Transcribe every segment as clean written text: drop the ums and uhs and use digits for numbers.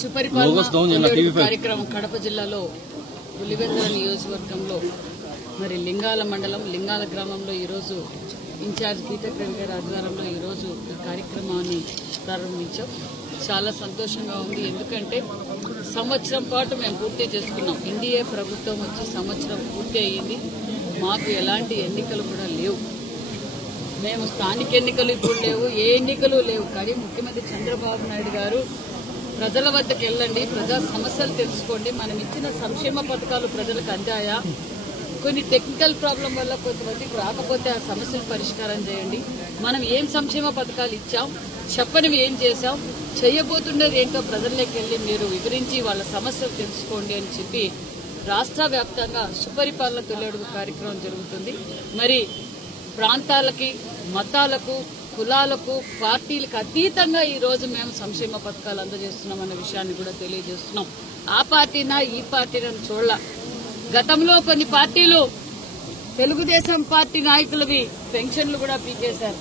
సుపరిపాలన కార్యక్రమం కడప జిల్లాలో పులివెందుల నియోజకవర్గంలో మరి లింగాల మండలం లింగాల గ్రామంలో ఈరోజు ఇన్ఛార్జ్ గీతక్ రవి గారి ఆధ్వర్యంలో ఈరోజు ఈ కార్యక్రమాన్ని ప్రారంభించాం. చాలా సంతోషంగా ఉంది. ఎందుకంటే సంవత్సరం పాటు మేము పూర్తి చేసుకున్నాం. ఎన్డీఏ ప్రభుత్వం వచ్చి సంవత్సరం పూర్తి అయ్యింది. మాకు ఎలాంటి ఎన్నికలు కూడా లేవు. మేము స్థానిక ఎన్నికలు ఇప్పుడు లేవు, ఏ ఎన్నికలు లేవు. కానీ ముఖ్యమంత్రి చంద్రబాబు నాయుడు గారు ప్రజల వద్దకు వెళ్ళండి, ప్రజా సమస్యలు తెలుసుకోండి, మనం ఇచ్చిన సంక్షేమ పథకాలు ప్రజలకు అందాయా, కొన్ని టెక్నికల్ ప్రాబ్లం వల్ల కొంతమందికి రాకపోతే ఆ సమస్యను పరిష్కారం చేయండి, మనం ఏం సంక్షేమ పథకాలు ఇచ్చాం, చెప్పనివి ఏం చేశాం, చేయబోతుండేది ఏంటో ప్రజల్లోకి వెళ్లి మీరు వివరించి వాళ్ళ సమస్యలు తెలుసుకోండి అని చెప్పి రాష్ట్ర వ్యాప్తంగా సుపరిపాలన తొలి అడుగు కార్యక్రమం జరుగుతుంది. మరి ప్రాంతాలకి, మతాలకు, కులాలకు, పార్టీలకు అతీతంగా ఈ రోజు మేము సంక్షేమ పథకాలు అందజేస్తున్నాం అన్న విషయాన్ని కూడా తెలియజేస్తున్నాం. ఆ పార్టీనా ఈ పార్టీనా చూడాల. గతంలో కొన్ని పార్టీలు తెలుగుదేశం పార్టీ నాయకులవి పెన్షన్లు కూడా పీకేశారు,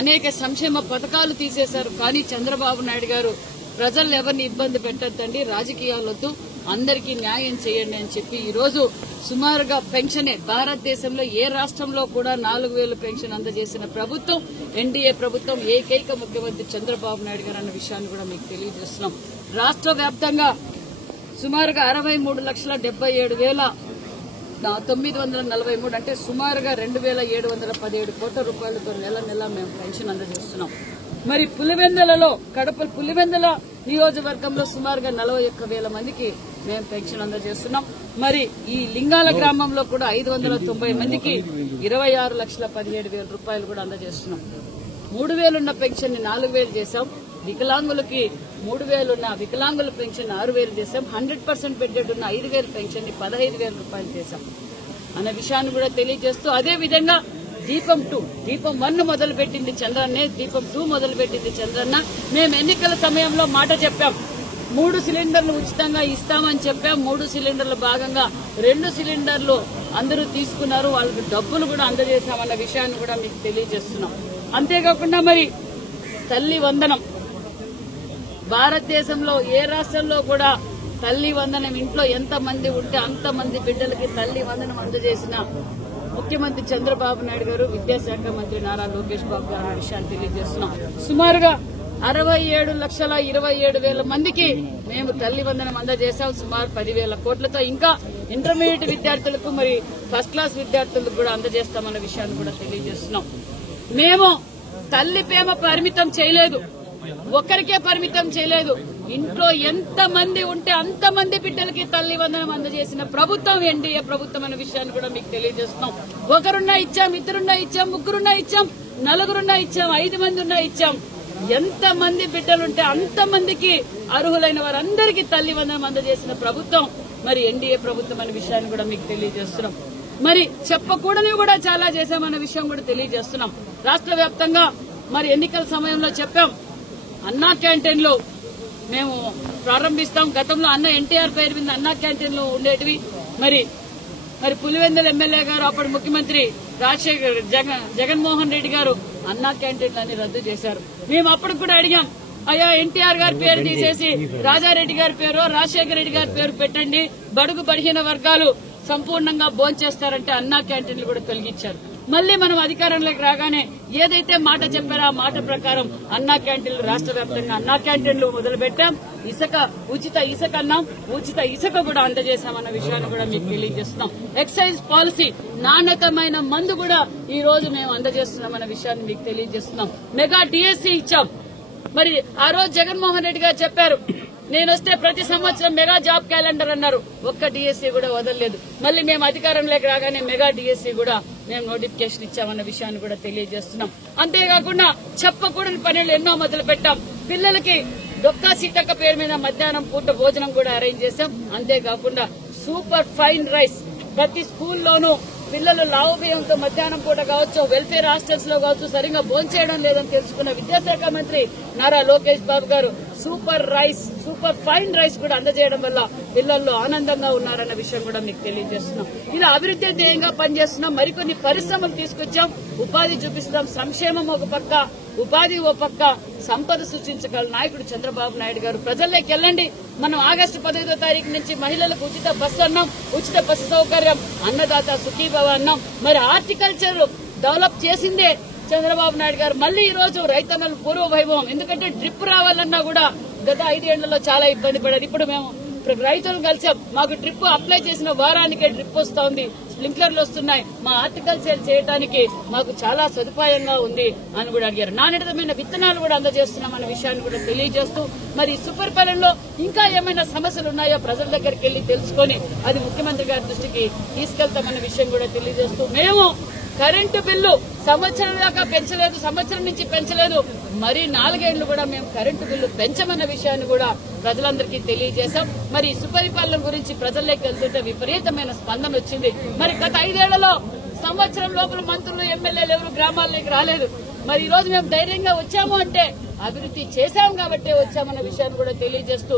అనేక సంక్షేమ పథకాలు తీసేశారు. కానీ చంద్రబాబు నాయుడు గారు ప్రజలు ఎవరిని ఇబ్బంది పెట్టద్దండి, రాజకీయాలొద్దు, అందరికీ న్యాయం చేయండి అని చెప్పి ఈ రోజు సుమారుగా పెన్షనే భారతదేశంలో ఏ రాష్ట్రంలో కూడా 4,000 పెన్షన్ అందజేసిన ప్రభుత్వం ఎన్డీఏ ప్రభుత్వం, ఏకైక ముఖ్యమంత్రి చంద్రబాబు నాయుడు గారు అన్న విషయాన్ని కూడా మీకు తెలియజేస్తున్నాం. రాష్ట్ర వ్యాప్తంగా సుమారుగా 63,77,943 అంటే సుమారుగా 2,717 కోట్ల రూపాయలతో నెల నెల మేము పెన్షన్ అందజేస్తున్నాం. మరి పులివెందుల నియోజకవర్గంలో సుమారుగా 41,000 మందికి మేము పెన్షన్ అందజేస్తున్నాం. మరి ఈ లింగాల గ్రామంలో కూడా 590 మందికి 26,17,000 రూపాయలు కూడా అందజేస్తున్నాం. 3,000 ఉన్న పెన్షన్ ని 4,000 చేశాం. వికలాంగులకి 3,000 ఉన్న వికలాంగుల పెన్షన్ 6,000 చేశాం. 100% బెడ్డెడ్ ఉన్న 5,000 పెన్షన్ ని 15,000 రూపాయలు చేశాం అన్న విషయాన్ని కూడా తెలియజేస్తూ, అదే విధంగా దీపం 1 మొదలుపెట్టింది చంద్రన్నే, దీపం 2 మొదలుపెట్టింది చంద్రన్న. మేము ఎన్నికల సమయంలో మాట చెప్పాం, 3 సిలిండర్లు ఉచితంగా ఇస్తామని చెప్పాం. 3 సిలిండర్ల భాగంగా 2 సిలిండర్లు అందరూ తీసుకున్నారు, వాళ్ళకి డబ్బులు కూడా అందజేశామన్న విషయాన్ని కూడా మీకు తెలియజేస్తున్నాం. అంతేకాకుండా మరి తల్లి వందనం, భారతదేశంలో ఏ రాష్ట్రంలో కూడా తల్లి వందనం ఇంట్లో ఎంతమంది ఉంటే అంతమంది బిడ్డలకి తల్లి వందనం అందజేసిన ముఖ్యమంత్రి చంద్రబాబు నాయుడు గారు, విద్యాశాఖ మంత్రి నారా లోకేష్ బాబు గారు అనే విషయాన్ని తెలియజేస్తున్నాం. సుమారుగా 67,27,000 మందికి మేము తల్లి వందనం అందజేశాం, సుమారు 10,000 కోట్లతో. ఇంకా ఇంటర్మీడియట్ విద్యార్థులకు మరి ఫస్ట్ క్లాస్ విద్యార్థులకు కూడా అందజేస్తామన్న విషయాన్ని కూడా తెలియజేస్తున్నాం. మేము తల్లి ప్రేమ పరిమితం చేయలేదు, ఒక్కరికే పరిమితం చేయలేదు. ఇంట్లో ఎంతమంది ఉంటే అంతమంది బిడ్డలకి తల్లి వందనం అందజేసిన ప్రభుత్వం ఎన్డీఏ ప్రభుత్వం అనే విషయాన్ని కూడా మీకు తెలియజేస్తున్నాం. ఒకరున్నా ఇచ్చాం, ఇద్దరున్నా ఇచ్చాం, ముగ్గురున్నా ఇచ్చాం, నలుగురున్నా ఇచ్చాం, 5 మంది ఉన్నా ఇచ్చాం. ఎంతమంది బిడ్డలుంటే అంతమందికి అర్హులైన వారందరికీ తల్లి వందనం అందజేసిన ప్రభుత్వం మరి ఎన్డీఏ ప్రభుత్వం అనే విషయాన్ని కూడా మీకు తెలియజేస్తున్నాం. మరి చెప్పకూడనివి కూడా చాలా చేశామన్న విషయం కూడా తెలియజేస్తున్నాం. రాష్ట్ర వ్యాప్తంగా మరి ఎన్నికల సమయంలో చెప్పాం, అన్నా క్యాంటీన్లు మేము ప్రారంభిస్తాం. గతంలో అన్న ఎన్టీఆర్ పేరు మీద అన్నా క్యాంటీన్లు ఉండేటివి. మరి పులివెందుల ఎమ్మెల్యే గారు, అప్పుడు ముఖ్యమంత్రి జగన్మోహన్ రెడ్డి గారు అన్నా క్యాంటీన్లన్నీ రద్దు చేశారు. మేము అప్పుడు కూడా అడిగాం, అయ్యా ఎన్టీఆర్ గారి పేరు తీసేసి రాజారెడ్డి గారి పేరు, రాజశేఖర రెడ్డి గారి పేరు పెట్టండి, బడుగు బలహీన వర్గాలు సంపూర్ణంగా భోంచేస్తారంటే అన్నా క్యాంటీన్లు కూడా తొలగించారు. మళ్లీ మనం అధికారంలోకి రాగానే ఏదైతే మాట చెప్పారో ఆ మాట ప్రకారం అన్నా క్యాంటీన్లు రాష్ట్ర వ్యాప్తంగా అన్నా క్యాంటీన్లు మొదలుపెట్టాం. ఉచిత ఇసుక అన్నాం, ఉచిత ఇసుక కూడా అందజేశామన్న విషయాన్ని కూడా మీకు తెలియజేస్తున్నాం. ఎక్సైజ్ పాలసీ, నాణ్యతమైన మందు కూడా ఈ రోజు మేము అందజేస్తున్నామన్న విషయాన్ని మీకు తెలియజేస్తున్నాం. మెగా డిఎస్సీ ఇచ్చాం. మరి ఆ రోజు జగన్మోహన్ రెడ్డి గారు చెప్పారు, నేను వస్తే ప్రతి సంవత్సరం మెగా జాబ్ క్యాలెండర్ అన్నారు, ఒక్క డిఎస్సీ కూడా వదలలేదు. మళ్లీ మేము అధికారంలోకి రాగానే మెగా డిఎస్సీ కూడా మేము నోటిఫికేషన్ ఇచ్చామన్న విషయాన్ని కూడా తెలియజేస్తున్నాం. అంతేకాకుండా చెప్పకూడని పనులు ఎన్నో మొదలు పెట్టాం. పిల్లలకి డొక్కా సీతక్క పేరు మీద మధ్యాహ్నం పూట భోజనం కూడా అరేంజ్ చేశాం. అంతేకాకుండా సూపర్ ఫైన్ రైస్ ప్రతి స్కూల్లోనూ పిల్లలు లావు బియ్యంతో మధ్యాహ్నం పూట కావచ్చు, వెల్ఫేర్ హాస్టల్స్ లో కావచ్చు సరిగ్గా భోంచేయడం లేదని తెలుసుకున్న విద్యాశాఖ మంత్రి నారా లోకేష్ బాబు గారు super rice, super fine rice కూడా అందజేయడం వల్ల పిల్లల్లో ఆనందంగా ఉన్నారన్న విషయం కూడా మీకు తెలియజేస్తున్నాం. ఇలా అభివృద్ధి ధ్యేయంగా పనిచేస్తున్నాం. మరికొన్ని పరిశ్రమలు తీసుకొచ్చాం. ఉపాధి చూపిస్తున్నాం. సంక్షేమం ఒక పక్క, ఉపాధి ఓ పక్క, సంపద సృష్టించగల నాయకుడు చంద్రబాబు నాయుడు గారు. ప్రజల్లోకి వెళ్ళండి. మనం ఆగస్టు 15వ తారీఖు నుంచి మహిళలకు ఉచిత బస్సు అన్నాం, ఉచిత బస్సు సౌకర్యం, అన్నదాత సుఖీభవ అన్నాం. మరి హార్టికల్చర్ డెవలప్ చేసిందే చంద్రబాబు నాయుడు గారు. మళ్లీ ఈ రోజు రైతన్నలు పూర్వ వైభవం. ఎందుకంటే డ్రిప్ రావాలన్నా కూడా గత 5 ఏళ్లలో చాలా ఇబ్బంది పడారు. ఇప్పుడు మేము రైతులు కలిసాం. మాకు డ్రిప్ అప్లై చేసిన వారానికే డ్రిప్ వస్తోంది, స్ప్రింక్లర్లు వస్తున్నాయి. మా హార్టికల్చర్ చేయడానికి మాకు చాలా సదుపాయంగా ఉంది అని కూడా అడిగారు. నాణ్యతమైన విత్తనాలు కూడా అందజేస్తున్నామన్న విషయాన్ని కూడా తెలియజేస్తూ, మరి సుపరిపాలనలో ఇంకా ఏమైనా సమస్యలు ఉన్నాయో ప్రజల దగ్గరికి వెళ్లి తెలుసుకొని అది ముఖ్యమంత్రి గారి దృష్టికి తీసుకెళ్తామన్న విషయం కూడా తెలియజేస్తూ, మేము కరెంటు బిల్లు సంవత్సరం దాకా పెంచలేదు, సంవత్సరం నుంచి పెంచలేదు, మరి 4 ఏళ్లు కూడా మేము కరెంటు బిల్లు పెంచమన్న విషయాన్ని కూడా ప్రజలందరికీ తెలియజేశాం. మరి సుపరిపాలన గురించి ప్రజల్లోకి వెళ్తుంటే విపరీతమైన స్పందన వచ్చింది. మరి గత 5 ఏళ్లలో సంవత్సరం లోపల మంత్రులు, ఎమ్మెల్యేలు ఎవరు గ్రామాల్లోకి రాలేదు. మరి ఈ రోజు మేము ధైర్యంగా వచ్చాము అంటే అభివృద్ధి చేశాం కాబట్టే వచ్చామన్న విషయాన్ని కూడా తెలియజేస్తూ